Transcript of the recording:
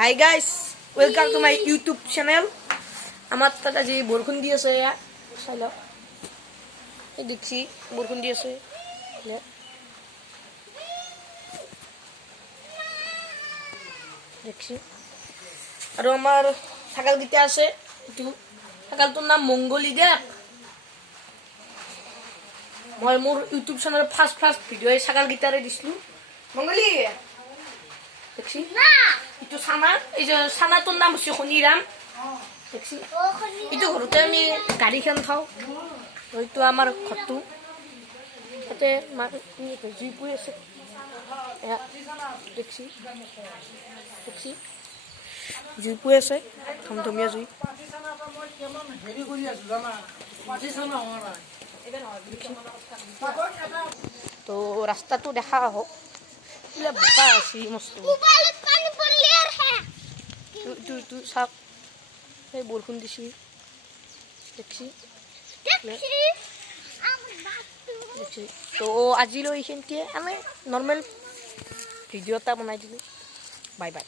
Hi guys, welcome to my YouTube channel. আমাৰ তাত আজি বৰষুণ দি আছে ইয়া চাইল এই দেখছি বৰষুণ দি আছে দেখছি আৰু আমাৰ ছাগল গিটা আছে এটু ছাগলটোৰ নাম মংগলী দেখ মই মোৰ ইউটিউব চেনেলৰ ফাৰ্স্ট ভিডিও এই ছাগল গিটাৰে দিছিলো মংগলী দেখছি না ইটো সানা এই যে সানাটোৰ নাম আছে খনিৰাম দেখছি ইটো ঘৰতে আমি গাড়ীখন খাওঁ হয়তো আমাৰ ঘৰটো তাতে মাৰ জুই পুৰি আছে দেখছি দেখছি জুই পুৰি আছে ধমধমীয়া জুই তো ৰাস্তাটো দেখা আহক বোলে বোকা আছে মস্ত ইটো চাওক এই বৰষুণ দিছি দেখছি দেখছি তো আজিলৈ এইখিনিতে আমি নৰ্মেল ভিডিঅ' এটা বনাই দিলোঁ বাই বাই